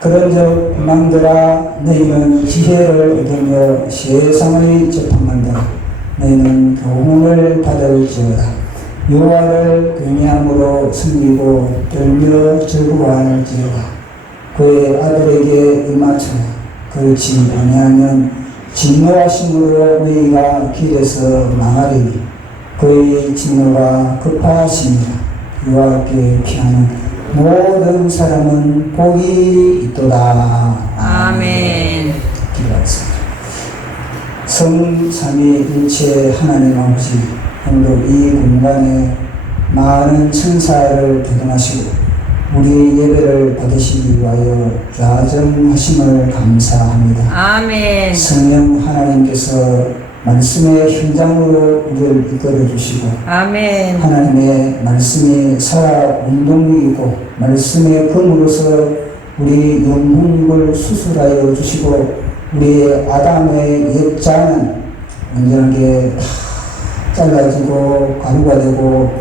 그런즉 망들아 너희는 지혜를 얻으며 세상의 재판관들아 너희는 교훈을 받을지어다. 여호와를 경외함으로 섬기고 떨며 즐거워할지어다. 그의 아들에게 입맞춰 그렇지 아니하면 진노하심으로 너희가 길에서 망하리니 그의 진노가 급하심이라. 여호와께 피하는 모든 사람은 복이 있도다. 아멘. 기도하겠습니다. 성삼위일체 하나님 아버지, 오늘 이 공간에 많은 천사를 대동하시고 우리 예배를 받으시기 위하여 좌정하심을 감사합니다. 아멘. 성령 하나님께서 말씀의 현장으로 우리를 이끌어 주시고 아멘. 하나님의 말씀이 살아 운동이고 말씀의 검으로서 우리 영혼을 수술하여 주시고 우리의 아담의 옛자는 완전하게 다 잘라지고 가루가 되고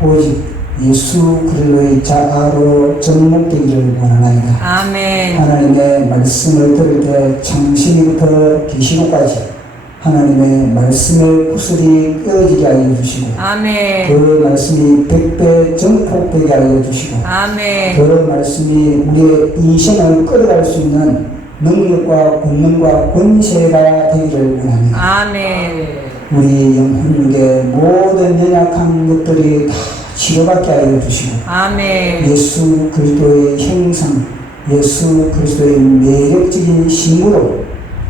오직 예수 그리스도의 자아로 접목되기를 원하나이다. 아멘. 하나님의 말씀을 들을 때 창세기부터 계시록까지 하나님의 말씀의 구슬이 끄어지게 하여 주시고 아멘. 그 말씀이 100배 전폭되게 하여 주시고 아멘. 그 말씀이 우리의 인생을 끌어갈 수 있는 능력과 권능과 권세가 되기를 원합니다. 아멘. 우리 영혼의 모든 연약한 것들이 다 치료받게 하여 주시고 아멘. 예수 그리스도의 형상, 예수 그리스도의 매력적인 신부로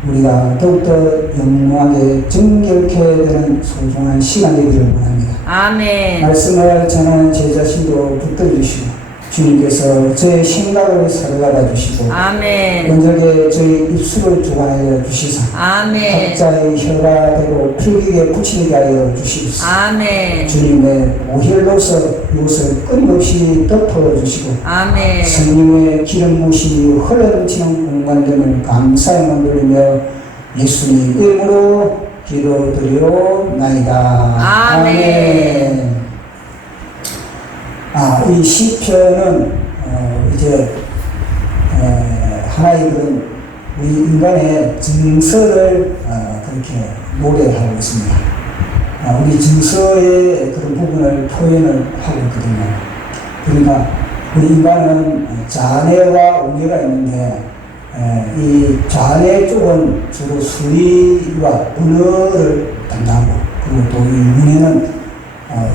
우리가 더욱더 영롱하게 정결케 되는 소중한 시간이 되기를 원합니다. 아멘. 말씀을 전하는 제 자신도 붙들어 주시고 주님께서 저의 생각을 사로잡아 주시고 아멘. 온전하게 저희 입술을 주관하여 주시사 아멘. 각자의 혀가 되고 필기에 붙이게 하여 주시옵소서. 아멘. 주님의 보혈로서 이것을 끊임없이 덮어주시고 아멘. 성령의 기름 부으심이 흘러넘치는 공간됨을 감사에만 돌리며 예수님 이름으로 기도드리옵나이다. 아멘. 이 시편은 이제 하나의 그런 우리 인간의 증서를 그렇게 노래하고 있습니다. 우리 증서의 그런 부분을 표현을 하고 있거든요. 그러니까 우리 인간은 자뇌와 우뇌가 있는데 이 자뇌 쪽은 주로 수리와 언어를 담당하고 그리고 또 이 우뇌는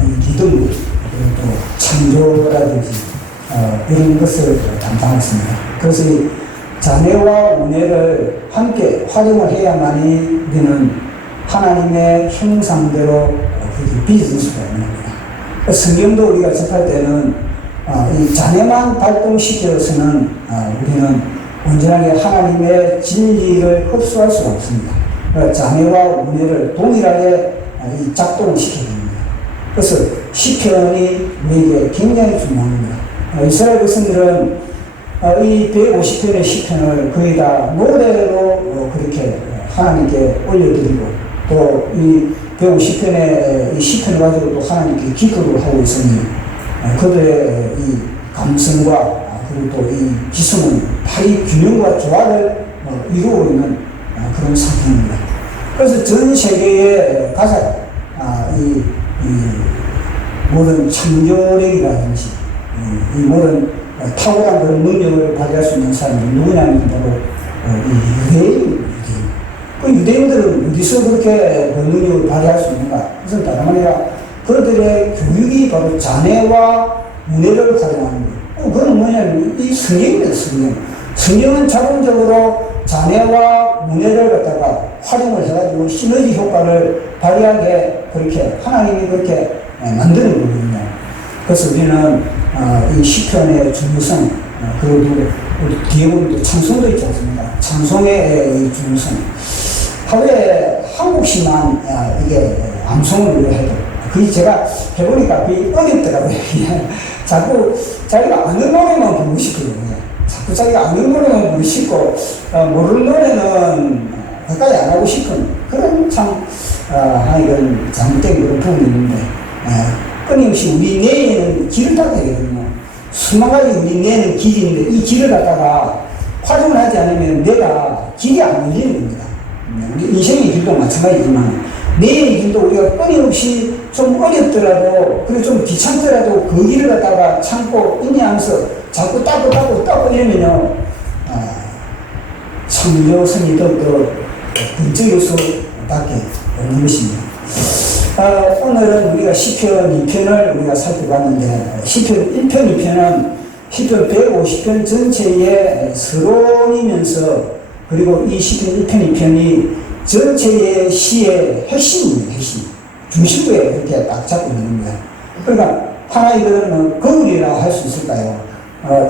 이 리듬 그리고 또 창조라든지 이런 것을 담당했습니다. 그래서 이 자뇌와 우뇌를 함께 활용을 해야만이 우리는 하나님의 형상대로 그렇게 빚을 수가 있는 겁니다. 성경도 우리가 접할 때는 이 자녀만 발동시켜서는 우리는 온전하게 하나님의 진리를 흡수할 수가 없습니다. 자녀와 우뇌를 동일하게 작동을 시켜야 됩니다. 그래서 시편이 우리에게 굉장히 중요합니다. 이스라엘 백성들은 이 150편의 시편을 거의 다 노래로 그렇게 하나님께 올려드리고 또 이 150편의 이 시편을 가지고 또 하나님께 기도를 하고 있으니 그들의 이 감성과 그리고 또 이 기술은 다 이 균형과 조화를 이루고 있는 그런 상태입니다. 그래서 전 세계에 가장 이 모든 창조력이라든지 이 모든 탁월한 그런 능력을 발휘할 수 있는 사람이 누구냐면 바로 이 유대인입니다. 그 유대인들은 어디서 그렇게 그 능력을 발휘할 수 있는가? 그것은 다름 아니라 그들의 교육이 바로 자뇌와 우뇌를 활용하는 거예요. 그건 뭐냐면 이 성경입니다. 성경은 자동적으로 자뇌와 우뇌를 갖다가 활용을 해가지고 시너지 효과를 발휘하게 그렇게 하나님이 그렇게 만드는 거거든요. 그래서 우리는 이 시편의 중요성 그리고 우리 뒤에 보면 또 찬송도 있지 않습니까? 찬송의 이 중요성 하루에 한 곡씩만 이게 암송을 해도 그게 제가 해보니까 그게 어렵더라고요. 자꾸 자기가 아는 노래만 부르고 싶거든요. 자꾸 자기가 아는 노래만 부르고 싶고 모르는 노래는 가까이 안 하고 싶은 그런 참 하여간 잘못된 그런 부분이 있는데 끊임없이 우리 뇌에는 길을 닦아야 되거든요. 수만 가지 우리 뇌는 길이 있는데 이 길을 갖다가 활용을 하지 않으면 내가 길이 안 열리는 겁니다. 우리 인생의 길도 마찬가지지만 내의 길도 우리가 끊임없이 좀 어렵더라도 그리고 좀 귀찮더라도 그 길을 갖다가 참고 인내하면서 자꾸 따고 이러면요 참여성이 더욱더 근적일 수밖에 없는 것입니다. 오늘은 우리가 시편 2편을 우리가 살펴봤는데 시편 1편, 2편은 시편 150편 전체의 서론이면서 그리고 이 시편 1편, 2편이 전체의 시의 핵심입니다. 핵심. 중심부에 그렇게 딱 잡고 있는 겁니다. 그러니까 하나의 그런 거울이라고 할 수 있을까요?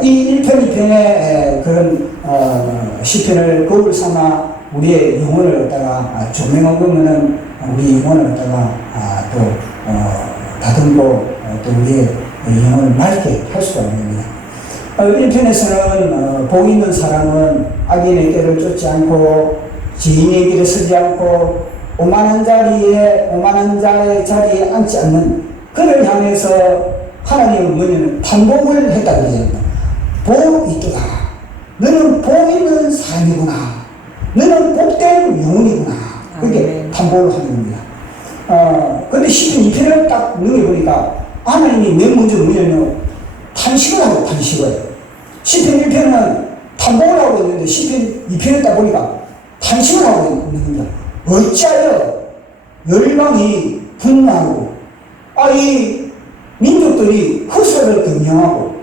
이 1편, 2편의 그런 시편을 거울 삼아 우리의 영혼을 갖다가 조명하고 보면은 우리 영혼을 갖다가 또 다듬고 또 우리의 영혼을 맑게 할 수가 있는 겁니다. 1편에서는 복 있는 사람은 악인의 길을 쫓지 않고 지인의 길에 서지 않고 오만한 자의 자리에 앉지 않는 그를 향해서 하나님은 뭐냐면 반복을 했다고 얘기합니다. 복 있도다. 너는 복 있는 사람이구나. 너는 복된 영혼이구나. 그렇게 반복을 하는 겁니다. 근데 시편 2편을 딱 넘겨보니까 하나님이 맨 먼저 뭐냐면 탄식을 하고 탄식을. 시편 1편은 반복을 하고 있는데 시편 2편을 딱 보니까 탄식을 하고 있는 겁니다. 어찌하여 열방이 분노하고 이 민족들이 흑사를 경영하고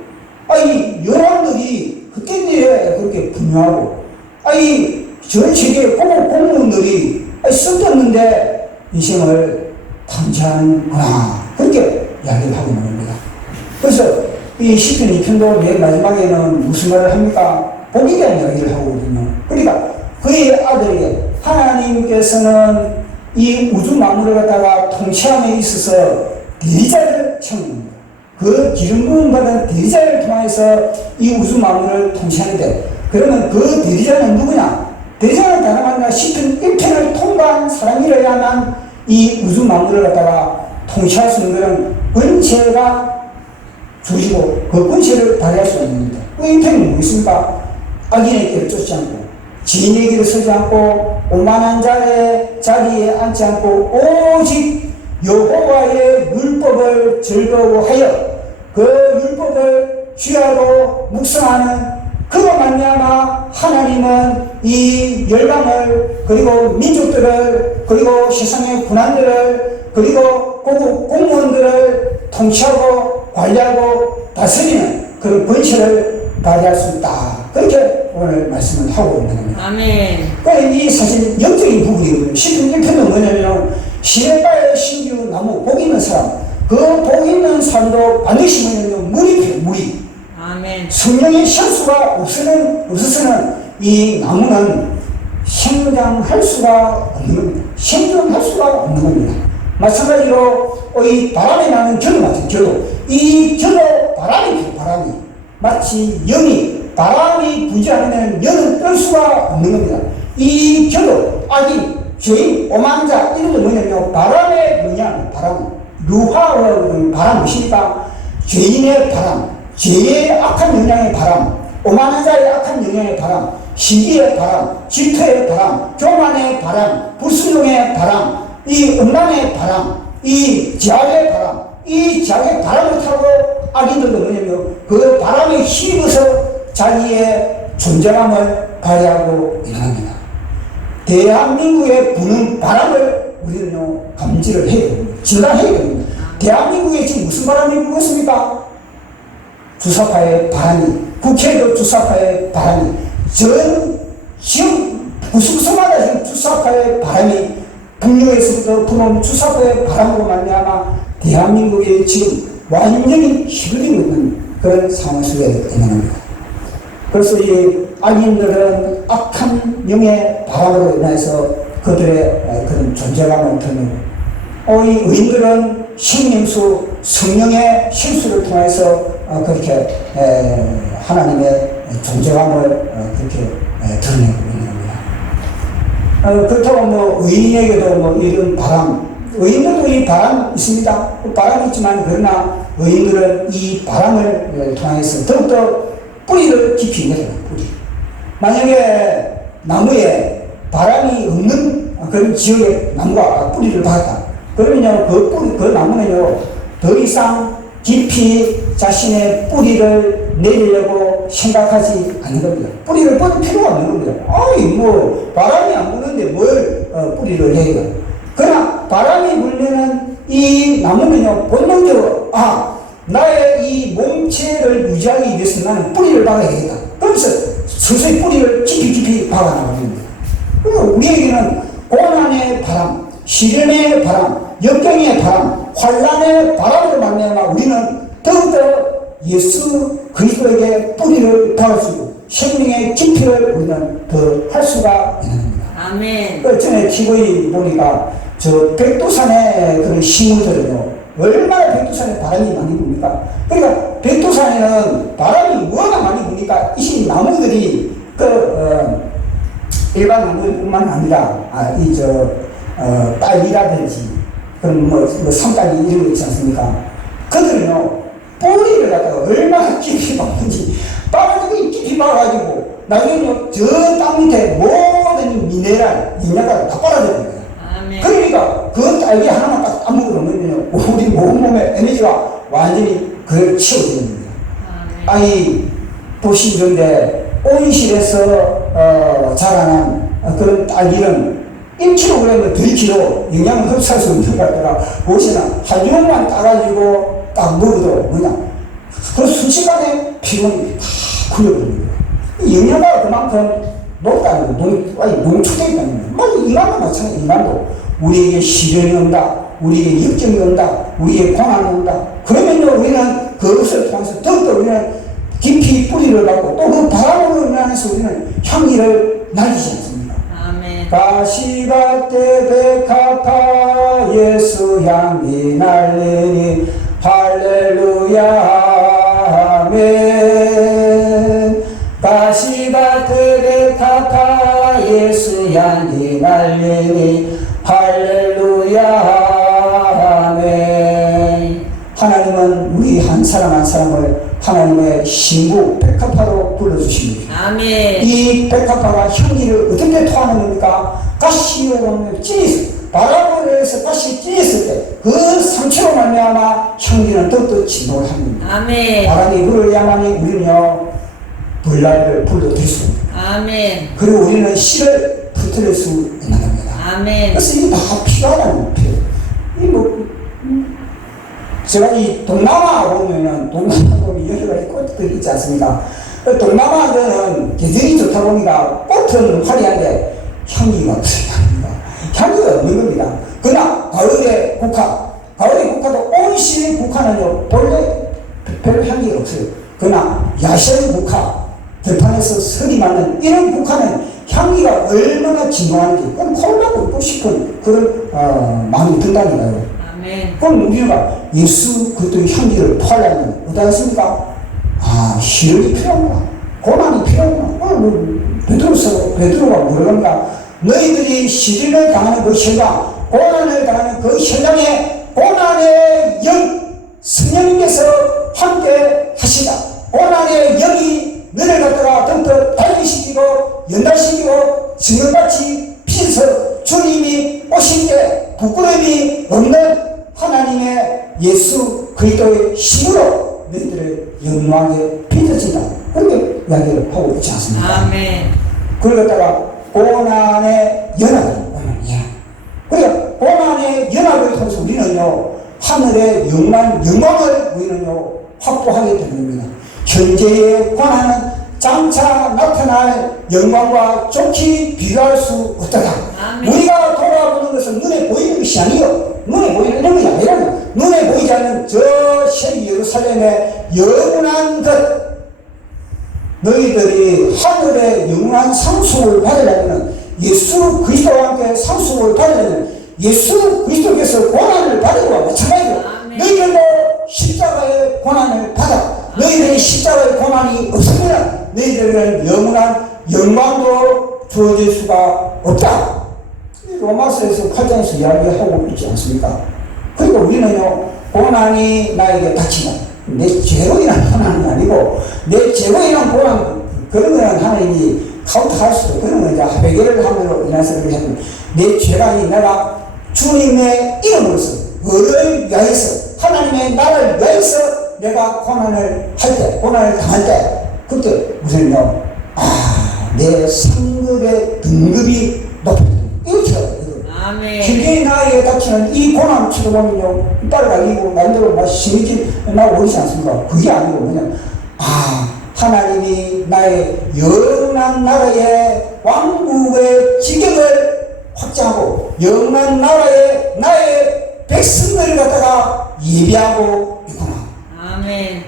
이 여왕들이 헛된 일에 그렇게 분노하고 전 세계 공무원들이 쓸데없는데 인생을 탐지하는구나 그렇게 이야기를 하고 있는 겁니다. 그래서 이 시편 2편도 맨 마지막에는 무슨 말을 합니까? 복에 대한 이야기를 하거든요. 그러니까 그의 아들에게 하나님께서는 이 우주 만물을 갖다가 통치함에 있어서 대리자를 세웁니다. 그 기름 부음 받은 대리자를 통해서 이 우주 만물을 통치하는데 그러면 그 대리자는 누구냐? 대리자는 다름 아니라 시편 1편을 통과한 사람이라야만 이 우주 만물을 갖다가 통치할 수 있는 그런 권세가 주시고 그 권세를 발휘할 수 있는 겁니다. 그 1편이 무엇입니까? 악인의 길을 쫓지 않고 지인의 길을 서지 않고 오만한 자의 자리에 앉지 않고 오직 여호와의 율법을 즐거워하여 그 율법을 취하고 묵상하는 그로 말미암아 하나님은 이 열방을 그리고 민족들을 그리고 세상의 군안들을 그리고 고국 공무원들을 통치하고 관리하고 다스리는 그런 권세를 발휘할 수 있다. 그렇게 오늘 말씀을 하고 있는 겁니다. 아멘. 그러니까 이 사실 영적인 부분이거든요. 시편 1편은 뭐냐면 시냇가에 신규 나무 복 있는 사람 그 복 있는 사람도 반드시 뭐냐면 물이 필요해요. 물이. 아멘. 성령의 실수가 없어서는 이 나무는 생장할 수가 없는 겁니다. 생존할 수가 없는 겁니다. 마찬가지로 이 바람에 나는 겨도 마찬가지 겨도 이 겨도 바람이 마치 영이 바람이 부지 않으면 영은 뜰 수가 없는 겁니다. 이 겨도 악인 죄인 오만자 이런 게 뭐냐면 바람의 영향 루하와 바람 무엇입니까? 죄인의 바람 죄의 악한 영향의 바람 오만한 자의 악한 영향의 바람 시기의 바람 질투의 바람 교만의 바람 불순종의 바람 이 음란의 바람 이 제약의 바람 이 제약의 바람을 타고 악인들도 뭐냐면 그 바람에 힘입어서 자기의 존재감을 발휘하고 일어납니다. 대한민국에 부는 바람을 우리는요 감지를 해야 됩니다. 진단해야 됩니다. 대한민국에 지금 무슨 바람이 불고 있습니까? 주사파의 바람이 국회도 주사파의 바람이 지금 구석구석마다 지금 주사파의 바람이 북녘에서부터 불어온 주사파의 바람으로 말미암아 대한민국에 지금 완전히 휘둘리고 있는 그런 상황 속에 있는 겁니다. 그래서 이 악인들은 악한 영의 바람으로 인해서 그들의 그런 존재감을 드러내고 이 의인들은 신명수 성령의 실수를 통해서 그렇게 하나님의 존재감을 그렇게 드러내고 있는 겁니다. 그렇다고 뭐 의인에게도 뭐 이런 바람 의인들도 이 바람 있습니다. 바람이 있지만 그러나 의인들은 이 바람을 통해서 더욱더 뿌리를 깊이 내려요. 만약에 나무에 바람이 없는 그런 지역에 나무가 뿌리를 박았다. 그러면요, 그 나무는요, 더 이상 깊이 자신의 뿌리를 내리려고 생각하지 않는 겁니다. 뿌리를 뻗을 필요가 없는 겁니다. 아이, 뭐, 바람이 안 부는데 뭘 뿌리를 내요. 그러나 바람이 불면은 이 나무는요, 본능적으로, 나의 이 몸체를 유지하기 위해서 나는 뿌리를 박아야겠다. 그래서 서서히 뿌리를 깊이 박아나가는 겁니다. 그러니까 우리에게는 고난의 바람, 시련의 바람, 역경의 바람, 환란의 바람으로 말미암아 우리는 더욱더 예수 그리스도에게 뿌리를 박을 수 있고 생명의 깊이를 우리는 더 할 수가 있는 겁니다. 아멘. 그 전에 TV 보니까 저 백두산의 그런 식물들은요, 얼마나 백두산에 바람이 많이 부니까. 그러니까 백두산에는 바람이 워낙 많이 부니까 이 나무들이 일반 나무뿐만 아니라 딸기라든지 그런 산딸기 이런 거 있지 않습니까? 그들은요, 뿌리를 갖다가 얼마나 깊이 박는지 빠르게 깊이 박아가지고 나중에는 저 땅 밑에 모든 미네랄, 영양가를 다 빨아들입니다. 아멘. 그러니까 그 딸기 하나만 딱 따먹으러 놓으면 우리 몸의 에너지가 완전히 그걸 채워주는 겁니다. 아이 보시던데 온실에서 자라난 그런 딸기는 1kg을 2kg 영양을 흡수할 수 있는 것 같다가 보시면 한 주먹만 따가지고 딱 먹어도 뭐냐, 그 순식간에 피곤이 다 굴려버립니다. 영양가가 그만큼 높다는 거, 농축되어 있다는 거. 인간도 마찬가지. 인간도 우리에게 시련이 온다, 우리에게 역경이 온다, 우리에게 고난이 온다. 그러면요, 우리는 그것을 통해서 더욱더 우리는 깊이 뿌리를 받고 또 그 바람으로 인해서 우리는 향기를 날리지 않습니까? 아멘. 가시밭에 백합화 예수 향기 날리니 할렐루야 아멘. 가시밭에 백합화 예수 향기 날리니 할렐루야 아멘. 하나님은 우리 한 사람 한 사람을 하나님의 신부 백합화로 불러주십니다. 아멘. 이 백합화가 향기를 어떻게 토하는 겁니까? 가시로 찌릿, 바람으로 해서 가시 찌릿을 때 그 상처로 말미암아 향기는 더욱더 진동을 합니다. 아멘. 바람이 불어야만이 우리는요, 불날을 불러들일 수 있습니다. 아멘. 그리고 우리는 씨를 퍼뜨릴 수 있는 겁니다. 아멘. 그래서 이게 다 필요하다는 거예요. 제가 이 동남아 보면은, 동남아 보면 여러 가지 꽃들이 있지 않습니까? 동남아는 계절이 좋다 보니까 꽃은 화려한데 향기가 없습니다. 향기가 없는 겁니다. 그러나 가을의 국화도 온실 국화는요, 본래 별로 향기가 없어요. 그러나 야생 국화, 들판에서 설이 맞는 이런 국화는 향기가 얼마나 진동하는지, 그건 콜라고 입고 싶은 그런 마음이 든다니까요. 아멘. 그럼 우리가 예수 그리스도의 향기를 토하려면 어떠하십니까? 시련이 필요합니다. 고난이 필요합니다. 베드로가 뭐라는가? 너희들이 시련을 당하는 그 현장, 고난을 당하는 그 현장에 고난의 영, 성령님께서 함께 하시다. 고난의 영이 너를 갖다가 더욱더 달리시키고 연달시키고 지금같이 빚어서 주님이 오실 때 부끄러움이 없는 하나님의 예수 그리스도의 힘으로 너희들을 영광에 빚어진다. 그렇게 이야기를 하고 있지 않습니까? 아멘. 그걸 갖다가 고난의 연합을, 그러니까 고난의 연합을 통해서 우리는요, 하늘의 영광을 우리는요, 확보하게 되는 겁니다. 현재의 고난은 장차 나타날 영광과 좋게 비교할 수 없다. 아멘. 우리가 돌아보는 것은 눈에 보이는 것이 아니요, 눈에 보이는 이런 것이 아니라 눈에 보이지 않는 저 새 예루살렘의 영원한 것, 너희들이 하늘의 영원한 상속을 받으려면, 예수 그리스도와 함께 상속을 받으려면 예수 그리스도께서 고난을 받은 것과 마찬가지로 너희들도 십자가의 고난을 받아. 너희들이 십자가의 고난이 없으면 너희들은 영원한 영광도 주어질 수가 없다. 로마서에서 8장에서 이야기하고 있지 않습니까? 그러니까 우리는요, 고난이 나에게 닥치면 내 죄로 인한 고난이 아니고, 내 죄로 인한 고난, 그런 거는 하나님이 카운트할 수도 그러면 이제 회개를 함으로 인해서 그렇게 하면 내 죄가니 내가 주님의 이름으로서 너를 위하여서 하나님의 나를 위하여서 내가 고난을 할 때 고난을 당할 때 그때 무슨요 내 상급의 등급이 높아져 이렇게 아멘. 길게 나에게 닥치는 이 고난 치료보면요 이빨을 갈리고 나름대로 막 심히 나오고 오르지 않습니까? 그게 아니고 그냥 하나님이 나의 영원한 나라의 왕국의 지경을 확장하고 영원한 나라의 나의 백성들을 갖다가 예비하고 있구나. 아멘.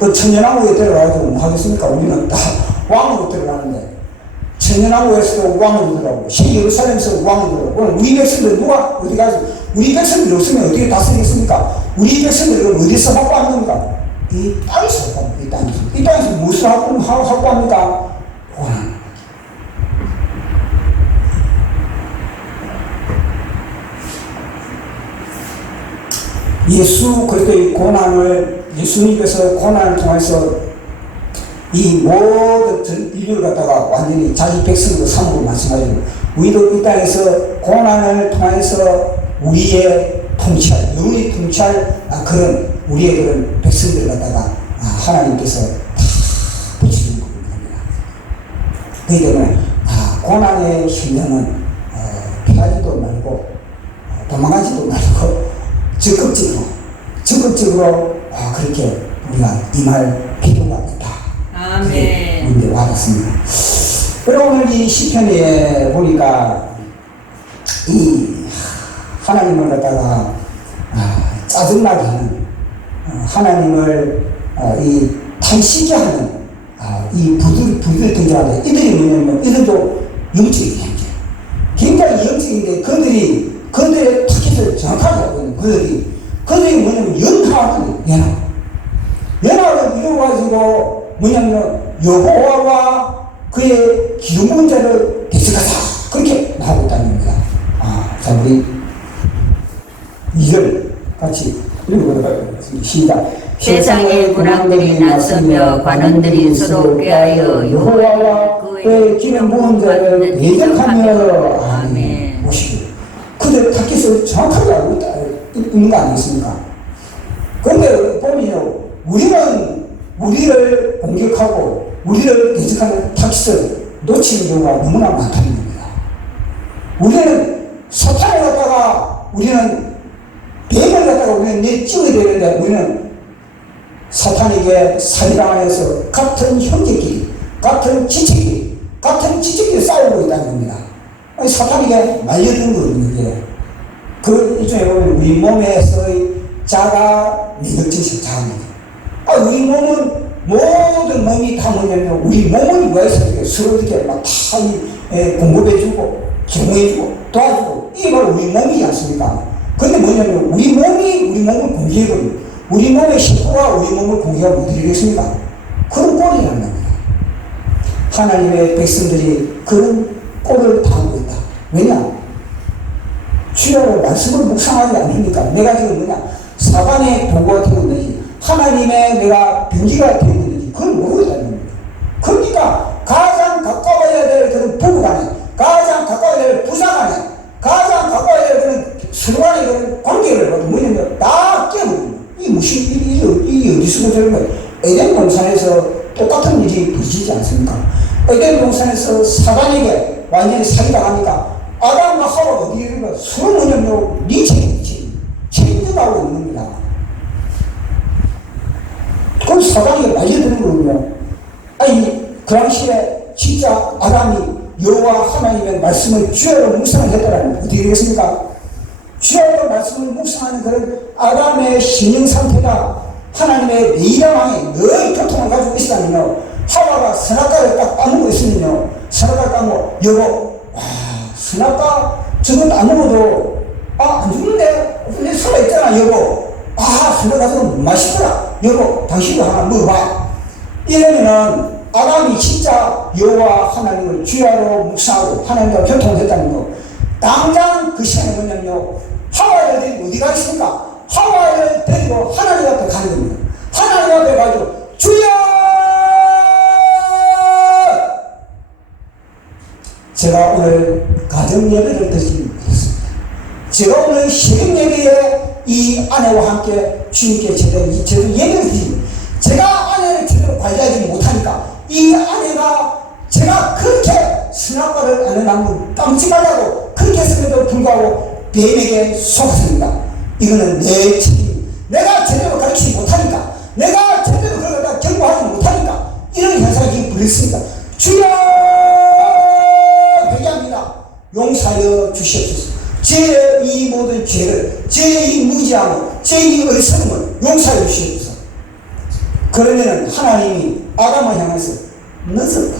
그 천년왕국에 들어가서 뭐 하겠습니까? 우리는 다 왕으로 들어가는데 천년왕국에서도 왕으로 들어가고 예루살렘에서 왕으로 들어가고 오늘 우리 백성들 누가 어디 가서 우리 백성들이 없으면 어떻게 다스리겠습니까? 우리 백성들은 어디서 확보한 겁니까? 이 땅에서 확보합니다. 이 땅에서. 이 땅에서 무엇을 확보합니까? 고난. 예수 그리스도의 고난을 예수님께서 고난을 통해서 이 모든 전 인류를 갖다가 완전히 자기 백성으로 삼고 말씀하시고 우리도 이 땅에서 고난을 통해서 우리의 통치할 영원히 통치할 그런 우리의 그런 백성들을 갖다가 하나님께서 다 붙이는 겁니다. 그렇기 때문에 고난의 현장은 피하지도 말고 도망가지도 말고 적극적으로 그렇게 우리가 임할 필요가 있다. 아멘. 문제 와닿습니다. 그리고 오늘 이 시편에 보니까 이 하나님을 갖다가 짜증나게 하는 하나님을 이 탄식게 하는 이 부들 등장하는 이들이 뭐냐면 이들도 영적인 형제. 굉장히 영적인데 그들의 타깃을 정확하게 하고 있는 그들이 뭐냐면 연합을 이루어가지고 뭐냐면 여호와와 그의 기름 부은 자를 대적하자 그렇게 하고 있다는 겁니다. 자 우리 이걸 같이 읽어볼까요? 시작. 세상의 군왕들이 나서며 관원들이 서로 꾀하여 여호와와 그의 기름 부은 자를 대적하며 아멘. 보시고 그들 타깃을 정확하게 알고 있는 거 아니겠습니까? 그런데 보면요 우리는 우리를 공격하고 우리를 대적하는 타깃을 놓치는 경우가 너무나 많다는 겁니다. 우리는 사탄을 갖다가 우리는 뱀을 갖다가 우리는 내찍어야 되는데 우리는 사탄에게 살인당해서 같은 형제끼리 같은 지체끼리 싸우고 있다는 겁니다. 사탄에게 말려든 거거든요. 이게. 그 일종에 보면 우리 몸에서의 자가 면역증식 자가 우리 몸은 모든 몸이 다 뭐냐면 우리 몸은 뭐해서 서로 이렇게 막 다 공급해주고 제공해주고 도와주고 이게 바로 우리 몸이지 않습니까? 근데 뭐냐면 우리 몸을 공격해버리고 우리 몸의 식구가 우리 몸을 공격하면 어떻게 되겠습니까? 그런 꼴이 난 겁니다. 하나님의 백성들이 그런 꼴을 당하고 있다. 왜냐? 주야로 말씀을 묵상하지 않으니까 내가 지금 뭐냐 사단의 도구가 되고 있는지 하나님의 내가 병기가 되고 있는지 그걸 모르고 있다는 겁니다. 그러니까 가장 가까워야 될 그런 부부간에 가장 가까워야 될 부자간에 가장 가까워야 될 그런 서로 간의 그런 관계를 뭐냐면 다 깨버립니다. 이 어디서 되는 거예요? 에덴 동산에서 똑같은 일이 벌어지지 않습니까? 에덴 동산에서 사단에게 완전히 사기당하니까 아담과 하와가 어디에 있는가? 서로 뭐냐면 책임져가고 있는 겁니다. 그럼 사단에게 말려드는 거군요. 그 당시에 진짜 아담이 여호와 하나님의 말씀을 주야로 묵상을 했다라는 어떻게 되겠습니까? 주야로 말씀을 묵상하는 그런 아담의 신령 상태가 하나님의 내일왕에 늘 교통을 가지고 있었다면요. 하와가 선악과를 딱 따먹고 있으면요. 선악과를 따먹고 여보 선악과 저건 안 먹어도 안 죽는데 근데 살아있잖아 여보 선악과 저건 맛있더라 여보 당신도 하나 먹어봐 이러면은 아담이 진짜 여호와 하나님을 주야로 묵상하고 하나님과 교통을 했다는 거 당장 그 시간에 뭐냐면요 하와를 데리고 어디 가 있습니까? 하와를 데리고 하나님 앞에 가는 겁니다. 하나님 앞에 가지고 주여 제가 오늘 가정 예배를 드리기 위해서입니다. 제가 오늘 새벽 예배에 이 아내와 함께 주님께 제대로 예배를 드리고 제가 아내를 제대로 관리하지 못하니까 이 아내가 제가 그렇게 선악과를 안 하면 깜찍하다고 그렇게 했음에도 불구하고 뱀에게 속았습니다. 이거는 내 책임. 내가 제대로 가르치지 못하니까 내가 제대로 그걸 갖다 경고하지 못하니까 이런 현상이 벌어졌습니다. 주여 회개합니다. 용서하여 주시옵소서. 제 이 모든 죄를 제 이 무지함을 제 이 어리석음을 용서하여 주시옵소서. 그러면 하나님이 아담을 향해서 늦었다.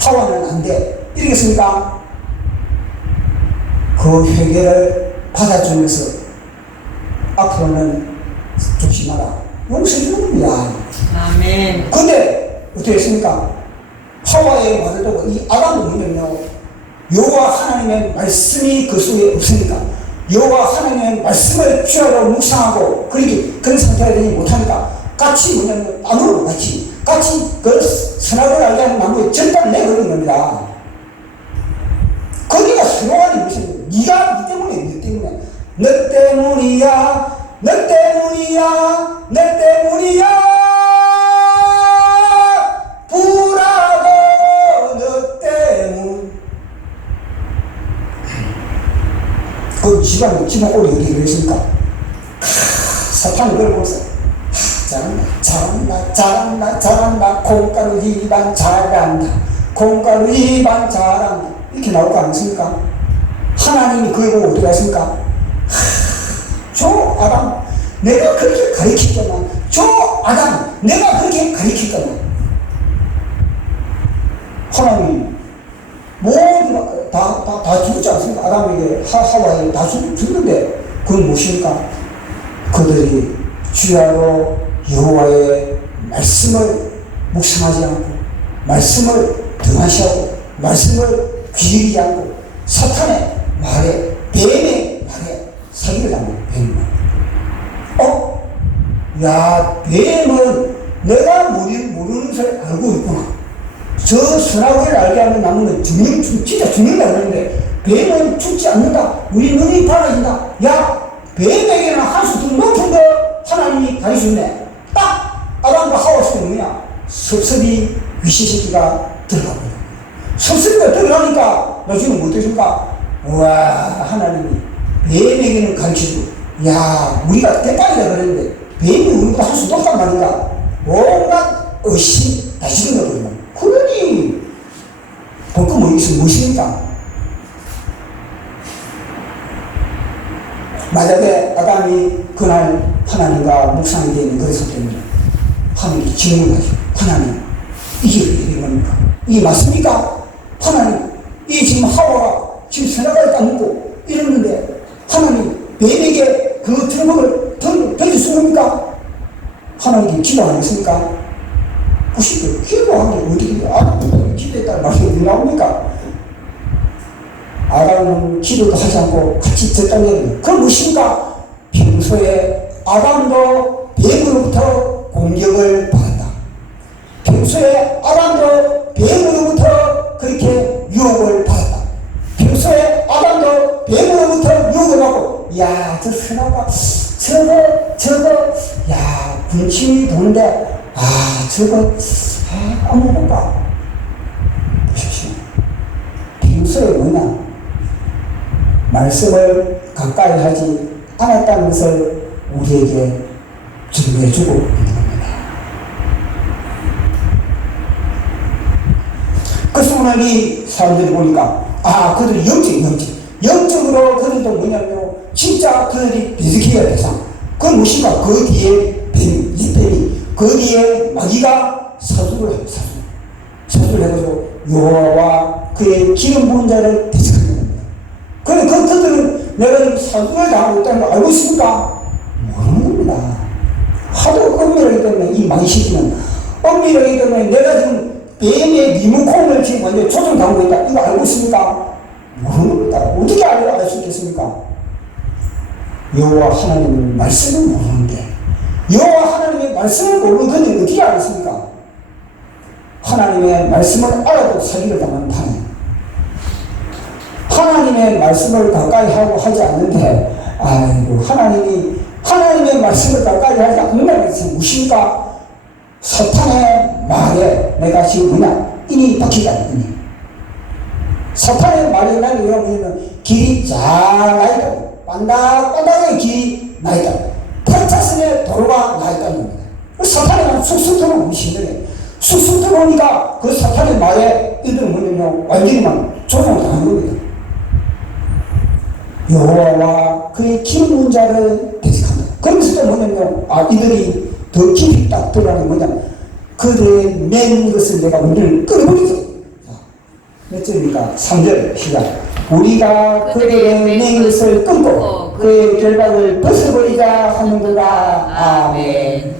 하와는 안 돼. 이러겠습니까? 그 회개를 받아주면서 앞으로는 조심하라. 용서해 주는 겁니다. 아멘. 근데 어떻게 했습니까? 하와의 말을 듣고 이 아담은 뭐냐면요. 여호와 하나님의 말씀이 그 속에 없으니까 여호와 하나님의 말씀을 취하고 묵상하고 그런 상태가 되지 못하니까 같이 뭐냐면 나무로 같이 그 선악을 알게 하는 나무에 절단을 내버리는 겁니다. 거기가 수용하는 무슨 네가 네 때문에 너 때문이야 불하고 너 때문 그 지방 오리 어디 그랬습니까? 사탄이 그걸 보면서 잘한다 콩가루 입안 잘한다 콩가루 입안 잘한다 이렇게 나올 거 아니십니까? 하나님이 그걸 보고 어떻게 하십니까? 저 아담 내가 그렇게 가르쳤잖아. 저 아담 내가 그렇게 가르쳤잖아. 하나님이 모두 다 죽었지 않습니까? 아담에게 하와에 다 죽는데 그건 무엇입니까? 그들이 주야로 여호와의 말씀을 묵상하지 않고 말씀을 등한시하고 말씀을 귀히 않고 사탄의 말에 뱀의 말에 사기를 당하는 뱀은 야 뱀은 내가 모르는 것을 알고 있구나. 저 선악을 알게 하면 나무는 진짜 죽는다 그러는데 뱀은 죽지 않는다. 우리 눈이 밝아진다. 야 뱀에게는 한 수 더 높은 거 하나님이 가르쳐주네. 딱 아담과 하와 속에 뭐냐 섭섭이 위시새끼가 들어가고 섭섭이가 들어가니까 나중에 뭐 되십니까? 와 하나님이 뱀에게는 가르쳐주고 야 우리가 대빵이라 그랬는데 뱀이 우리보다 한 수 높단 말인가. 온갖 의심 다 집어넣어버리고 그러니 볼 거 뭐 있으면 무엇입니까? 만약에 아담이 그날 하나님과 묵상이 되는 그랬을 때는 하나님이 질문하죠. 하나님 이게 왜 이런 겁니까? 이게 맞습니까? 하나님 이 지금 하와가 지금 선악과를 딱 먹고 이러는데 하나님 뱀에게 그 들먹을 던질 겁니까? 하나님께 기도 안 했습니까? 혹시 기도한 게 어떻게 기도했다는 말씀이 어디 나옵니까? 아담은 기도도 하지 않고 같이 듣다는 얘기는 그건 무엇입니까? 평소에 아담도 뱀으로부터 공격을 받았다. 평소에 아담도 뱀으로부터 그렇게 유혹을 받았다. 평소에 아담도 뱀으로부터 유혹을 받고 야 저 선악과 저거 야 군침이 도는데 저거 안 먹을까? 보십시오. 평소에 뭐냐 말씀을 가까이 하지 않았다는 것을 우리에게 증명해주고 있는 겁니다. 그래서 오늘 이 사람들이 보니까 그들이 영적으로 그들도 뭐냐면 진짜 그들이 베스키의 대상 그건 무엇인가 그 뒤에 뱀이 그 뒤에 마귀가 사주를 해요. 사주를 해가지고 여호와와 그의 기름 부은 자를 대적하는 겁니다. 그런데 그들은 내가 지금 사주를 당하고 있다는 걸 알고 있습니까? 모르는 겁니다. 하도 엄밀하기 때문에 이 망시키는 엄밀하기 때문에 내가 지금 뱀의 리모컨을 지금 완전히 조종당하고 있다. 이거 알고 있습니까? 모르는 겁니다. 어떻게 알 수 있겠습니까? 여호와 하나님의 말씀을 모르는데 여호와 하나님의 말씀을 모르는 그는 어떻게 알겠습니까? 하나님의 말씀을 알아도 사기를 당하는 타네. 하나님의 말씀을 가까이 하고 하지 않는데, 아이고, 하나님의 말씀을 가까이 하지 않는다는 것은 무엇인가? 사탄의 말에 내가 지금 그냥 인이 박히지 않거든요. 사탄의 말에 나는 여러분은 길이 잘 나있다. 빤닥빤닥하게 길이 나있다. 팔차선에 도로가 나있다는 겁니다. 사탄이 난 쑥쑥 들어오면 힘들어요. 쑥쑥 들어오니까 그 사탄의 말에 이들은 뭐냐면 완전히 막 조종을 당하는 겁니다. 여호와와 그의 기름부은 자를 대적한다. 그러면서 또 뭐냐면 이들이 더 깊이 딱 들어가는 뭐냐, 그들의 맨 것을 내가 우리를 끌어버리죠. 몇 절입니까? 3절 시작. 우리가 그들의 맨 것을 끊고 그의 결박을 벗어버리자 하는도다. 아멘.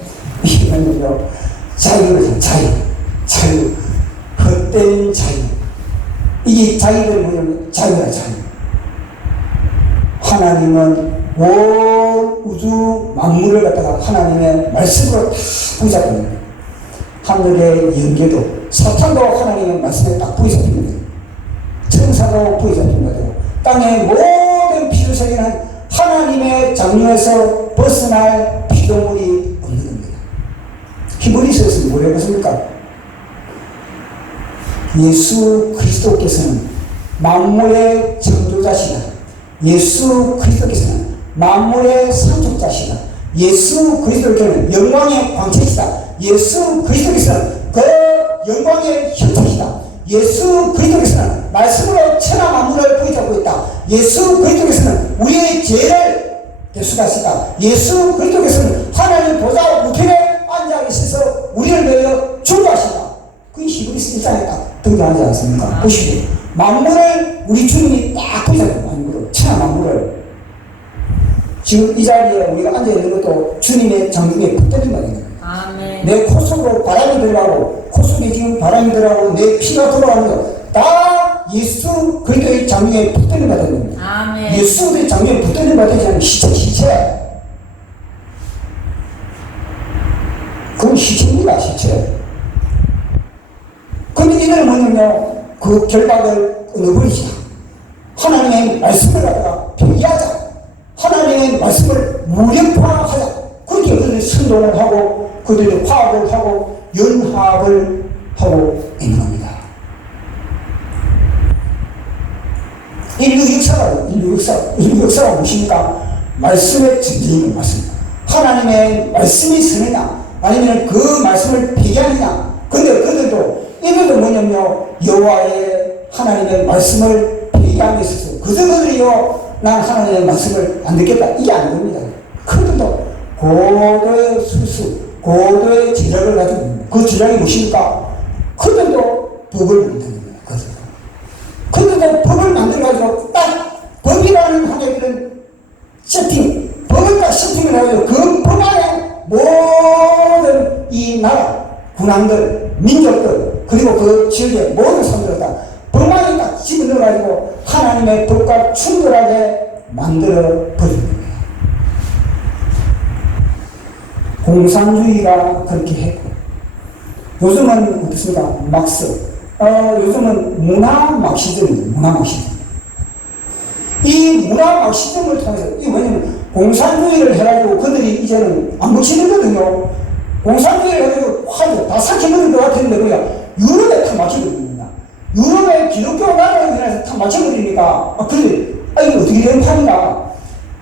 이거는요, 자유를 자유, 헛된 자유. 이게 자유를 뭐냐면 자유라, 자유. 하나님은 온 우주 만물을 갖다가 하나님의 말씀으로 다 부여잡습니다. 하늘의 연계도, 사탄도 하나님의 말씀에 딱 부여잡힙니다. 천사도 부여잡힌 거죠. 땅의 모든 피조세계는 하나님의 장류에서 벗어날 피조물이 없는 겁니다. 히브리서에서 뭐라고 했습니까? 예수 그리스도께서는 만물의 창조자시다. 예수 그리스도께서는 만물의 창조자시다. 예수 그리스도께서는 영광의 광채시다. 예수 그리스도께서는 그 영광의 형체시다. 예수 그리스도께서는 말씀으로 천하 만물을 부여잡고 있다. 예수 그리스도께서는 우리의 죄를 대속하시다. 예수 그리스도께서는 하나님 보좌 우편에 앉아 계셔서 우리를 위하여 중보하시다. 그게 히브리서 1장에 딱 등장하지 않습니까? 보십시오. 만물을 우리 주님이 딱 부여잡고 만물을, 천하 만물을. 지금 이 자리에 우리가 앉아있는 것도 주님의 장중에 붙들린 말입니다. 아멘. 내 코 속으로 바람이 들어가고, 코 속에 지금 바람이 들어가고, 내 피가 돌아가는 거, 다 예수 그리스도의 장중에 붙들린 바 되는 겁니다. 아멘. 예수 그리스도의 장중에 붙들린 바 되지 않으면 시체. 그건 시체입니다, 시체. 근데 이들은 뭐냐면, 그 결박을 끊어버리자. 하나님의 말씀을 갖다가 폐기하자. 하나님의 말씀을 무력화하자. 그렇게 그들이 선동을 하고 그들이 화합을 하고 연합을 하고 있는 겁니다. 인류 역사가 무엇입니까? 말씀의 전쟁인 것 맞습니다. 하나님의 말씀이 서느냐 아니면 그 말씀을 폐기하느냐. 근데 그들도 이들도 뭐냐면 여호와의 하나님의 말씀을 폐기함에 있어서 그들이요 난 하나님의 말씀을 안 듣겠다 이게 아닌 겁니다. 그들도 고도의 수수, 고도의 지략을 가지고 있습니다. 그 지략이 무엇입니까? 그들도 법을 만듭니다. 그들도 법을 만들어가지고 딱 법이라는 하나님은 세팅, 법을 딱 세팅을 해가지고 그 법 안에 모든 이 나라, 군왕들, 민족들, 그리고 그 지역의 모든 사람들을 다 법 안에 딱 집어넣어가지고 하나님의 법과 충돌하게 만들어 버립니다. 공산주의가 그렇게 했고, 요즘은 어떻습니까? 막스, 요즘은 문화 막시즘입니다. 문화 막시즘. 이 문화 막시즘을 통해서, 이게 뭐냐면, 공산주의를 해가지고 그들이 이제는 안 먹히거든요. 공산주의를 해가지고 화도 다 삭혀버린 것 같은데, 그냥 유럽에 다 막혀버립니다. 유럽의 기독교 나라에 대해서 다 막혀버리니까, 이거 어떻게 된 판이냐.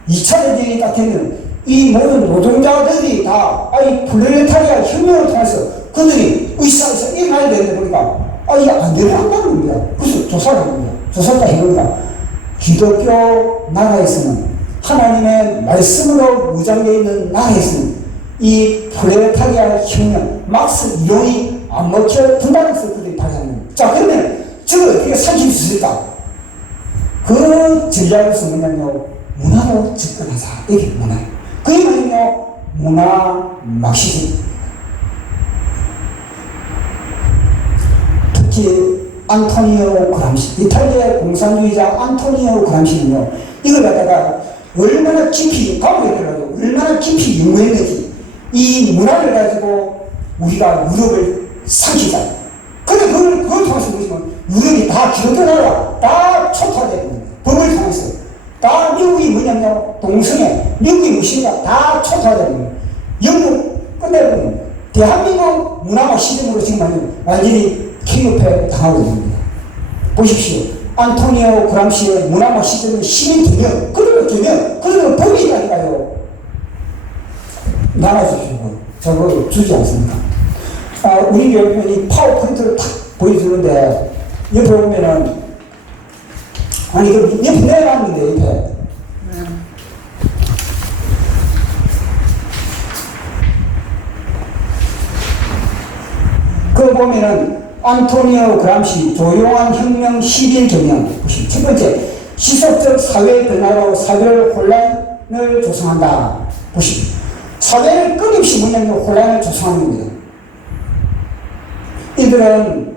2차 대전이 딱 되면, 이 모든 노동자들이 다, 이 플레네타리아 혁명을 통해서 그들이 의사에서 일어나야 되는데 보니까, 이게 안 되는 겁니다. 그래서 조사를 합니다. 조사를 해보니까, 기독교 나라에서는, 하나님의 말씀으로 무장되어 있는 나라에서는, 이 플레네타리아 혁명, 막스 이론이 안 먹혀든다는 것을 그들이 발견하는 겁니다. 자, 그러면, 저걸 어떻게 살릴 수 있을까? 그 전략에서 뭐냐면, 문화로 접근하자. 이게 문화예요. 그게 뭐냐면 문화 막시즘. 특히 안토니오 그람시, 이탈리아의 공산주의자 안토니오 그람시는요, 이걸 갖다가 얼마나 깊이 과거에 들어가지고 얼마나 깊이 연구했는지 이 문화를 가지고 우리가 유럽을 삼키자. 그걸 통해서 보시면 유럽이 다 기독교나라 다 초토화되는 겁니다. 법을 통해서 다 미국이 뭐냐면 동성애, 미국이 무엇이냐 다 초토화되는 겁니다. 영국 끝내버린 겁니다. 대한민국 문화와 시대으로 지금 완전히 킹업에 당하고 있습니다. 보십시오. 안토니오 그람시의 문화와 시대는 시민 개념, 그러면 법이라니까요. 나눠주시고 저거 주지 않습니까? 우리 교육이 파워포인트를 탁 보여주는데 옆에 보면은 아니 이거 옆에 내놨는데 옆에 그거 보면은 안토니오 그람시 조용한 혁명 10일 경영 보시면 첫 번째 지속적 사회 변화로 사회를 혼란을 조성한다 보시면 사회를 끊임없이 뭐냐면 혼란을 조성하는 겁니다. 이들은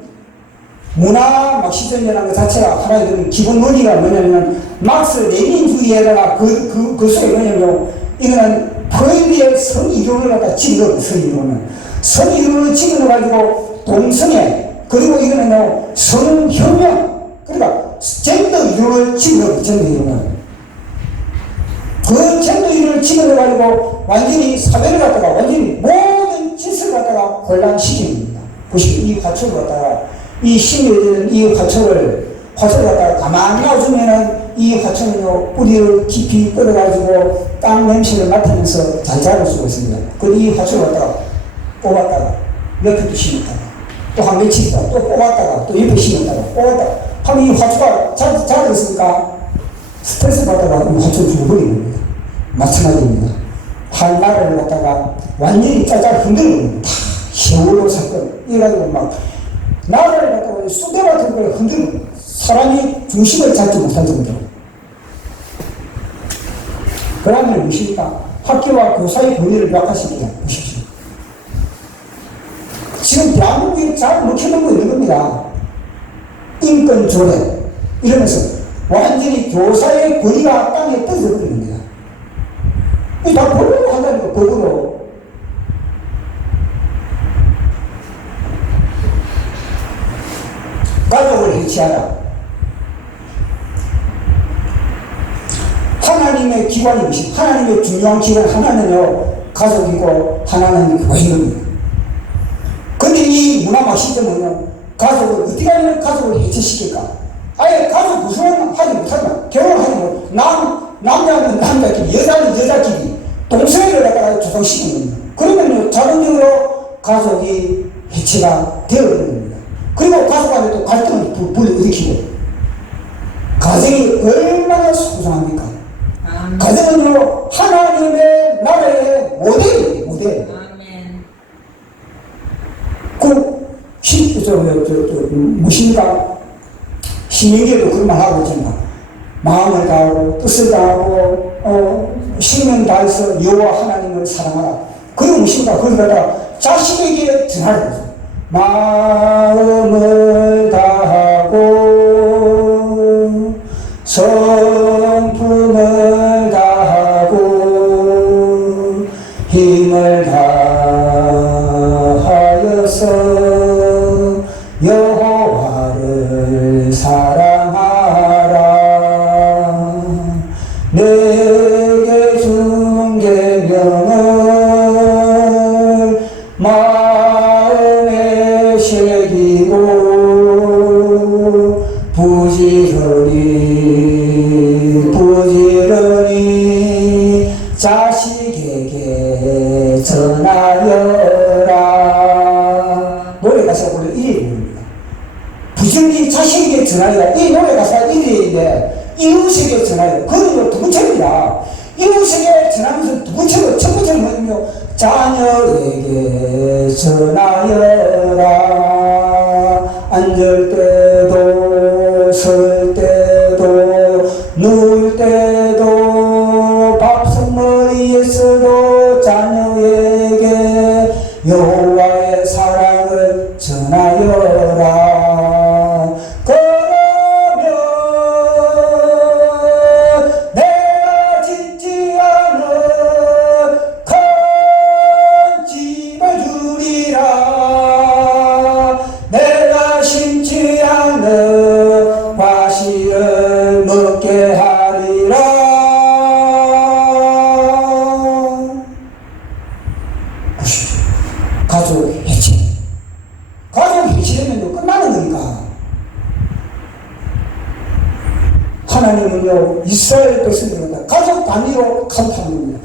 문화 막시즘이라는 것 자체가 하나의 기본 논리가 뭐냐면 막스 레닌주의에다가 그 속에 뭐냐면 이거는 프로이드의 성이론을 갖다 집어넣어 성이론을 집어넣어가지고 동성애 그리고 이거는 뭐 성혁명 그러니까 젠더 이론을 집어넣어 젠더 이론을 그 젠더 이론을 집어넣어가지고 완전히 사회를 갖다가 완전히 모든 질서를 갖다가 혼란시키는 겁니다. 보시면 이 화초를 갖다가 이 심해지는 이 화초를 갖다가 가만히 놔주면은 이 화초는요 뿌리를 깊이 끌어가지고 땅 냄새를 맡으면서 잘 자랄 수가 있습니다. 그런데 이 화초를 갖다가 뽑았다가 옆에 또 심었다가 또 한 며칠 있다가 또 뽑았다가 또 옆에 심었다가 뽑았다가 하면 이 화초가 자랐으니까 스트레스 받다가 이 화초를 죽어버리는 겁니다. 마찬가지입니다. 한 나라를 갖다가 완전히 짜짜 흔드는 겁니다. 세월호 사건 이래가지고 막 나라를 갖다가 쑥대 같은 걸 흔들고 사람이 중심을 잡지 못할 정도로 그러면 무엇입니까? 학교와 교사의 권위를 약화시키자 보십시오. 지금 대한민국이 잘 먹혀놓고 있는 겁니다. 인권 조례 이러면서 완전히 교사의 권위가 땅에 떨어져 버리는 겁니다. 이거 다 법으로 한다는 거 법으로. 가족을 해치하라. 하나님의 기관이 무엇이 하나님의 중요한 기관 하나는요 가족이고 하나는 교회입니다. 근데 이 문화와 시점은요 가족을 어떻게 하면 가족을 해체시킬까? 아예 가족 구성을 하지 못한다. 결혼하지 못. 남자는 남자끼리 여자는 여자끼리 동성애를 갖다가 조성시키는 겁니다. 그러면요 자동적으로 가족이 해체가 되어버리는 겁니다. 그리고 가족 간에 또 갈등을 불러일으키고 가정이 얼마나 소중합니까? 가정은요 하나님의 나라의 모델이에요. 모델. 무엇인가 신명기에도 그런 말 하고 있잖아. 마음을 다하고 뜻을 다하고 생명 다해서 여호와 하나님을 사랑하라. 그게 무엇인가? 그러다가 자신에게 전하는 거죠. 마음을 다하고 성품을 다하고 힘을 다하여서 여호와를 사랑하라. 내게 준 계명을 마음에 새기고 부지런히 자식에게 전하여라. 노래 가사가 원래 이래 부릅니다. 부지런히 자식에게 전하여라. 이 노래 가사가 이래인데 이웃에게 전하여라. 그건 두 번째입니다. 이웃에게 전하면서 두 번째로 첫 번째는 뭐냐면 자녀에게 전하여라. 앉을 때도 설 때도 누울 때도 밥상머리에서도 자녀에게 여호와의 사랑을 전하여라. 그러면 내가 짓지 않은 큰 집을 주리라. 그리고 이스라엘 백성들은 가족 단위로 카운트하는 겁니다.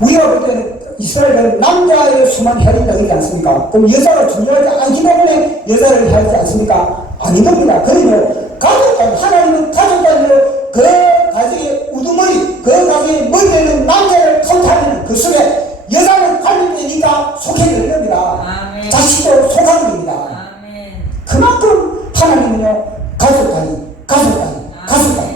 우리가 볼 때는 이스라엘은 남자의 수만 해야 된다 그러지 않습니까? 그럼 여자가 중요하지 않기 때문에 여자를 해야 되지 않습니까? 아닌 겁니다. 그러면 가족 단위, 하나님은 가족 단위로 그 가족의 우두머리, 그 가족의 머리에는 남자를 카운트하면 그 속에 여자는 관련되니까 속해 되는 겁니다. 아멘. 자식도 속하는 겁니다. 아멘. 그만큼 하나님은요, 가족 단위, 가족 단위, 가족 단위.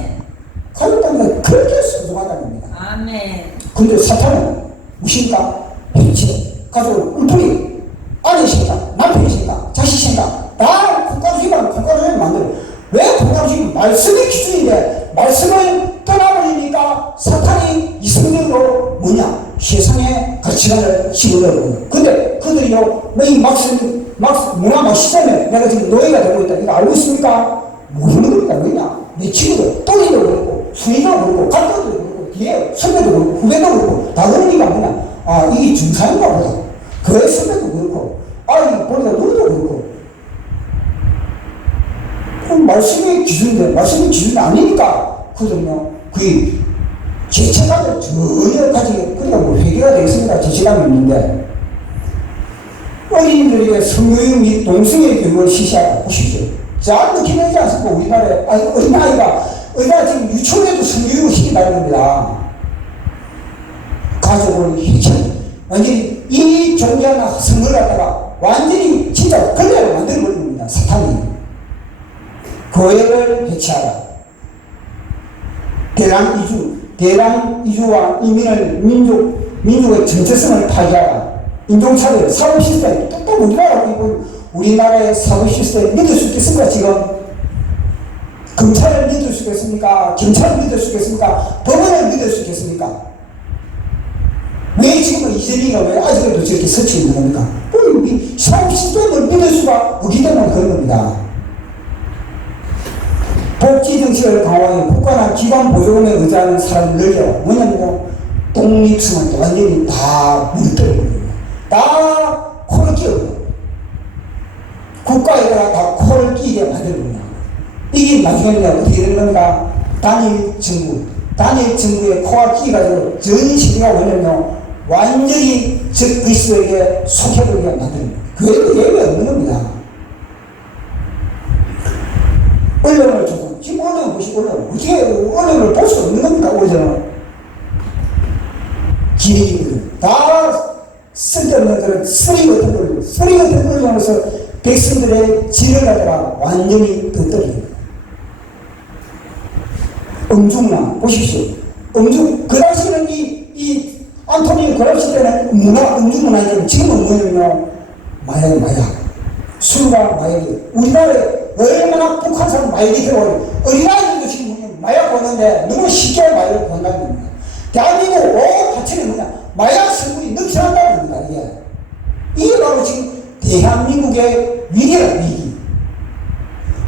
가족 단위가 그렇게 소중하다는 겁니다. 아멘. 근데 사탄은 무엇입니까? 해치, 가족을 울프리, 아내신가, 남편이신가, 자식신가, 다 국가주의만 만들어. 왜 국가주의? 말씀이 기준인데, 말씀을 떠나버리니까 사탄이 이성적으로 뭐냐? 세상의 가치관을 집어넣어요. 근데 그들이요, 이 문화 막시점에 내가 지금 노예가 되고 있다. 이거 알고 있습니까? 모르는 겁니다. 왜냐? 내 친구들, 또리도 그렇고, 수위도 그렇고, 갈등도 그렇고, 뒤에 선배도 그렇고, 후배도 그렇고, 다 그러니까 뭐냐? 아, 이게 증상인가 보다. 그 선배도 그렇고, 아, 이거 보니까 누구도 그렇고. 그럼 말씀의 기준인데, 말씀의 기준이 아니니까, 그거는요, 그게 죄책감을 전혀 가지게, 그러니까 뭐 회개가 되겠습니다. 죄책감이 있는데, 어린이들에게 성교육 및 동성애 교육을 실시하라 보십시오. 잘 느끼지 않습니까? 우리나라에, 어린아이가 지금 유치원에도 성교육을 시킨다는 겁니다. 가족을 해쳐. 완전히 이 존재하는 성을 갖다가 완전히 진짜 걸레로 만들어버린 겁니다. 사탄이. 교회를 해체하라. 대량 이주와 이민을 민족의 정체성을 파괴하라. 인종차별, 사법 시스템, 또 우리나라의 사법 시스템 믿을 수 있겠습니까, 지금? 검찰을 믿을 수 있겠습니까? 경찰을 믿을 수 있겠습니까? 법원을 믿을 수 있겠습니까? 왜 지금 이재명이가 왜 아직도 저렇게 서치 있는 겁니까? 이 사법 시스템을 믿을 수가 없기 때문에 그런 겁니다. 복지 정책을 강화해 국가나 기관 보조금에 의지하는 사람을 늘려. 뭐냐면요, 독립성을 완전히 다 무너뜨려버립니다. 다 코를 끼워요. 국가에다가 다 코를 끼게 만들어버립니다. 이게 나중에 어떻게 되는 겁니까? 단일 정부의 코가 끼가지고 전 세계가 뭐냐면요, 완전히 즉 그리스도에게 속해버리게 만듭니다. 그 예외가 없는 겁니다. 언론을 조금, 지금 언론을 보시고, 어떻게 언론을 볼 수 없는 겁니까? 오히려 기레기들 다 쓸데없는 그런 쓰리 같은 언론에서 백성들의 질을 갖다가 완전히 흩어집니다. 엄중나 보십시오. 그 당시에는 이 안토니 그라시 때는 음주 문화였지만 지금은 뭐냐면요, 마약, 술과 마약이 우리나라에 얼마나 북한 사람 마약이 들어와요. 어린아이들도 지금 뭐냐면 마약 보는데 너무 쉽게 마약을 본다는 겁니다. 대한민국 온 자체는 뭐냐, 마약 성분이 넘쳐난다는 겁니다. 이게 바로 지금 대한민국의 위기라, 위기.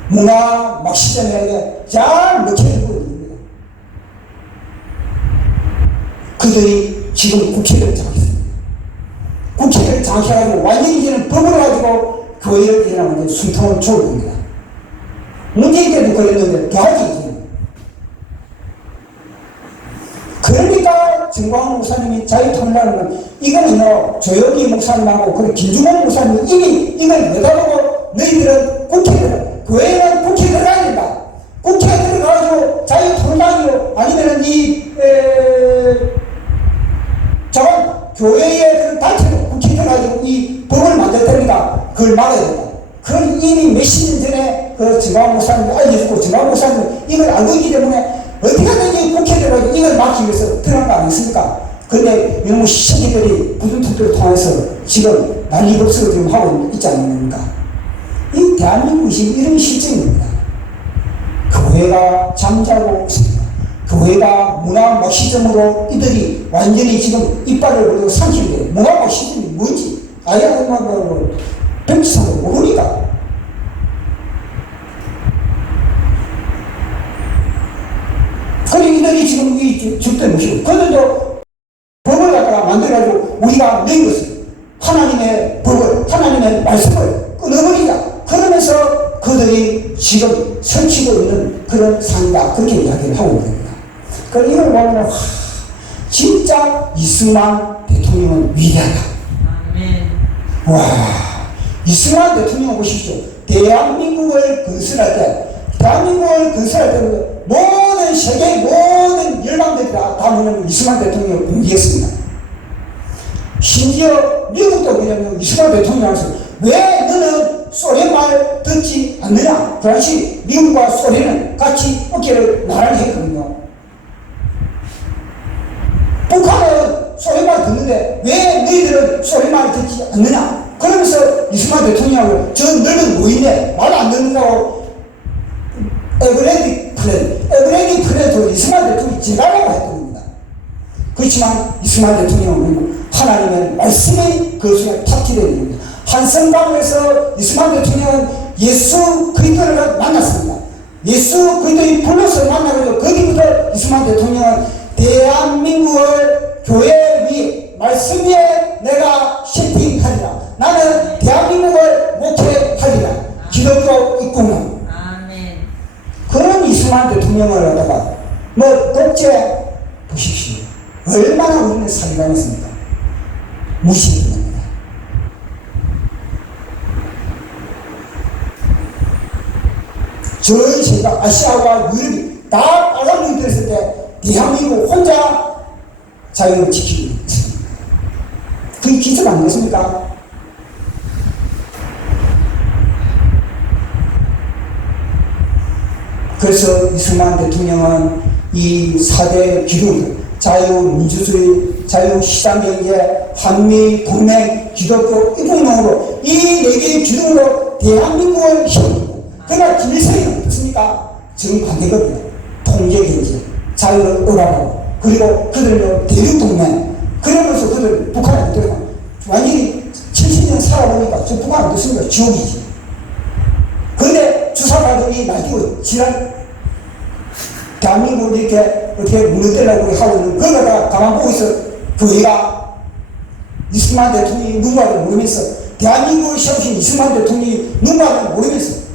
문화 막시점에 잘 먹혀지고 있는 겁니다. 그들이 지금 국회를 장악했습니다. 국회를 장악해가지고 완전히 이제는 법을 가지고 교회를 이제는 완전히 숨통을 줘야 됩니다. 문재인 때도 그랬는데 더하지 이제는. 그러니까 정광훈 목사님이 자유통일하는 이거는요, 조영기 목사님하고 그리고 김중원 목사님 이미 이걸 내다보고 너희들은 교회는 국회에 들어가야 된다. 국회에 들어가가지고 자유통일하기로 아니면은 교회의 그 단체로 국회에 들어가지고 이 법을 만들 테니까 그걸 막아야 된다. 그걸 이미 몇십 년 전에 그 정광훈 목사님이 알려주고 정광훈 목사님은 이걸 알고 있기 때문에 어떻게 하든지 국회에 들어가서 이걸 막기 위해서 들어간 거 아니겠습니까? 근데 이놈의 시기들이 무슨 투표를 통해서 지금 난리법석을 지금 하고 있지 않습니까? 이 대한민국이 지금 이런 실정입니다. 교회가 잠자고 있습니다. 교회가 문화 막시점으로 이들이 완전히 지금 이빨을 벌리고 삼키는데 문화 막시점이 뭔지 아예 정치상으로 모르니까. 그리고 이들이 지금 이 적대 무시고 그들도 법을 갖다가 만들어가지고 우리가 늙었어요. 하나님의 법을, 하나님의 말씀을 끊어버리자. 그러면서 그들이 지금 설치고 있는 그런 상이다. 그렇게 이야기를 하고 있는 겁니다. 그 이걸 보면 진짜 이승만 대통령은 위대하다. 아멘. 와, 이승만 대통령 보십시오. 대한민국을 건설할 때 모든 세계의 모든 열방들이 다 뭐냐면 이승만 대통령을 공개했습니다. 심지어 미국도 뭐냐면 이승만 대통령한테 왜 너는 소련 말 듣지 않느냐? 그 당시 미국과 소련은 같이 어깨를 나란히 했거든요. 북한은 소련 말 듣는데 왜 너희들은 소련 말 듣지 않느냐? 그러면서 이승만 대통령을 저 늙은 노인네 말 안 듣는다고 에브레디 플랜도 이승만 대통령이 제가라고 했던 겁니다. 그렇지만 이승만 대통령은 하나님의 말씀이 그 속에 탑재되어 있는 겁니다. 한성당에서 이승만 대통령은 예수 그리스도를 만났습니다. 예수 그리스도의 불로서 만나고 거기부터 이승만 대통령은 대한민국을 교회 위에 말씀 위에 내가 세팅하리라. 나는 대한민국을 목회하리라. 기독교 입국론. 아멘. 그런 이승만 대통령을 하다가 독재 보십시오. 얼마나 우리는 살인당했습니까? 무시했습니다. 전 세계가 아시아와 유럽이 다 빨간 눈이 들었을 때 대한민국 혼자 자유를 지키고 있습니다. 그게 기적 아니겠습니까? 그래서 이승만 대통령은 이 4대 기둥, 자유민주주의, 자유시장경제, 한미동맹, 기독교 입국론으로 이 4개의 기둥으로 대한민국을 세웁니다. 그러나 김일성이 어떻습니까? 지금 반대거든요. 통제경제, 자유를 억압하고, 그리고 그들은 대륙동맹, 그러면서 그들 북한에 들어가 완전히 70년 살아보니까 저 북한 어떻습니까? 지옥이지. 그런데 주사가들이 날뛰고 지난 대한민국을 이렇게 어떻게 무너뜨리려고 하고 있는 그러다가 가만 보고 있어. 교회가 이승만 대통령이 누군가를 모르면서 대한민국을 세우신 이승만 대통령이 누군가를 모르면서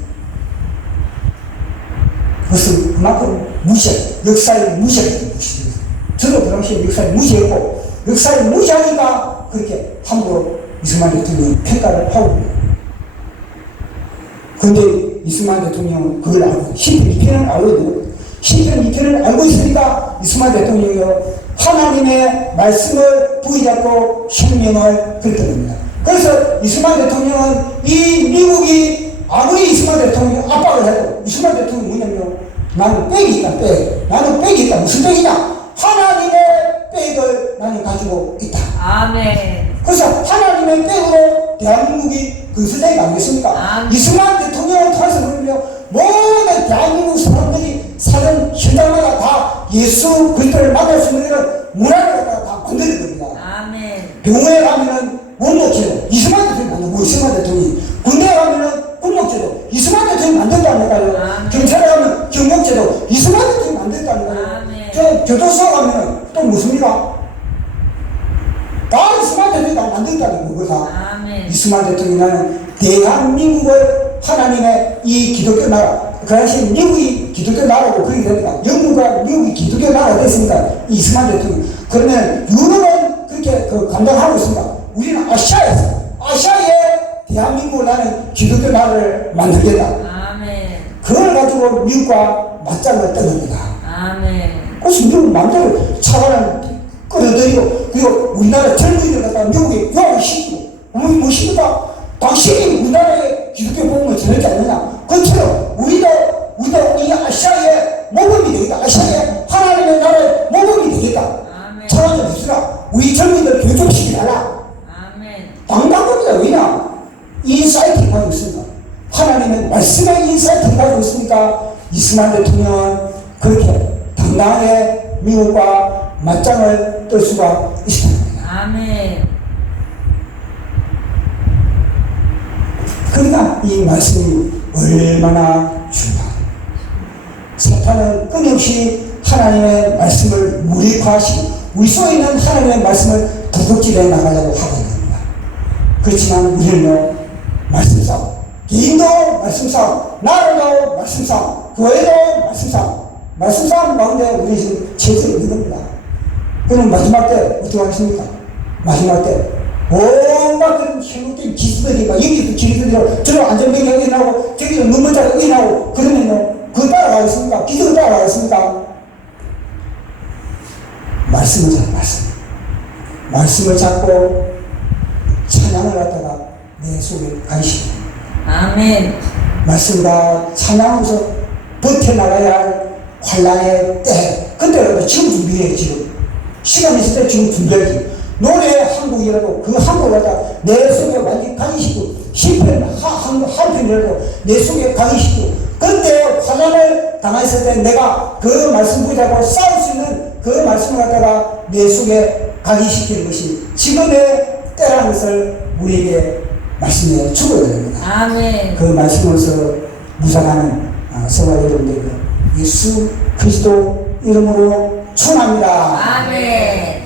그것은 그만큼 역사를 무시했던 것입니다. 저도 그 당시에 역사를 무시했고 역사를 무시하니까 그렇게 함부로 이승만 대통령이 평가를 하고 있습니다. 그런데 이승만 대통령은 그걸 알고 신편 2편을 알고 있는 겁니다. 신편 2편을 알고 있으니까 이승만 대통령이 하나님의 말씀을 부여잡고 생명을 걸었던 겁니다. 그래서 이승만 대통령은 이 미국이 아무리 이승만 대통령이 압박을 해도 이승만 대통령이 뭐냐면 나는 백이 있다. 나는 백이 있다. 무슨 백이냐? 하나님의 백을 나는 가지고 있다. 아멘. 그래서 하나님의 백으로 대한민국이 건설되지 않겠습니까? 이승만 대통령을 통해서 그러면 모든 대한민국 사람들이 사는 현장마다 다 예수 그리스도를 만날 수 있는 문화를 다 만드는 겁니다. 아멘. 병원에 가면은 원목제도 이승만 대통령이 만들고 이승만 대통령이 군대에 가면은 군목제도 이승만 대통령이 만든다니까요. 경찰에 가면 경목제도 이승만 대통령이 만든다니까요. 저 교도소 가면은 또 무슨입니까? 다 이승만 대통령이 다 만든다는 거다. 이승만 대통령이 나는 대한민국을 하나님의 이 기독교 나라, 그 당시 미국이 기독교 나라고 그렇게 됩니다. 영국과 미국이 기독교 나라가 됐습니다. 이승만 대통령. 그러면 유럽은 그렇게 감당하고 있습니다. 우리는 아시아에 대한민국을 나는 기독교 나라를 만들겠다. 그걸 가지고 미국과 맞짱을 떠납니다. 그래서 미국 마음대로 차관을 끌어들이고, 그리고 우리나라 젊은이들 갖다가 미국에 유학을 시키고, 무엇입니까? 당신이 우리나라의 기독교 복음을 전하지 않느냐? 그처럼 우리도 이 아시아의 모범이 되겠다. 아시아의 하나님의 나라의 모범이 되겠다. 차관 좀 해주라. 우리 젊은이들 교육 좀 시키달라. 당당합니다. 왜냐? 인사이트를 가지고 있습니다. 하나님의 말씀의 인사이트를 가지고 있으니까 이승만 대통령은 그렇게 당당하게 미국과 맞짱을 뜰 수가 있습니다. 그러니까 이 말씀이 얼마나 중요합니다. 사탄은 끊임없이 하나님의 말씀을 무력화하시고 우리 속에 있는 하나님의 말씀을 도둑질해 나가려고 하고 있는 겁니다. 그렇지만 우리는요, 말씀 싸움, 개인도 말씀 싸움, 나라도 말씀 싸움, 교회도 말씀 싸움, 말씀 싸움 가운데 우리 지금 체질이 있는 겁니다. 그럼 마지막 때 어떻게 하겠습니까? 마지막 때 온갖 그런 현혹된 기수들이 막 여기서 기수들이라고 저런 안전병이 여기 나오고 저기서 눈먼자가 여기 나오고 그러면요 그거 따라가겠습니까? 기적을 따라가겠습니까? 말씀을 잡고 말씀을 잡고 찬양을 갖다가 내 속에 가시고 아멘. 말씀과 찬양하면서 버텨나가야 할 환란의 때 그때라도 지금 준비해. 지금 시간 있을 때 지금 준비하지. 노래 한 곡이라도 그 한 곡을 갖다 내 속에 완전히 강의시키고 10편 한 편이라도 내 속에 강의시키고 그때 환란을 당했을 때 내가 그 말씀 붙잡고 싸울 수 있는 그 말씀을 갖다가 내 속에 강의시키는 것이 지금의 때라는 것을 우리에게 말씀해 주어야 됩니다. 아멘. 그 말씀으로서 묵상하는 성화 여러분들 예수 그리스도 이름으로 축원합니다. 아멘.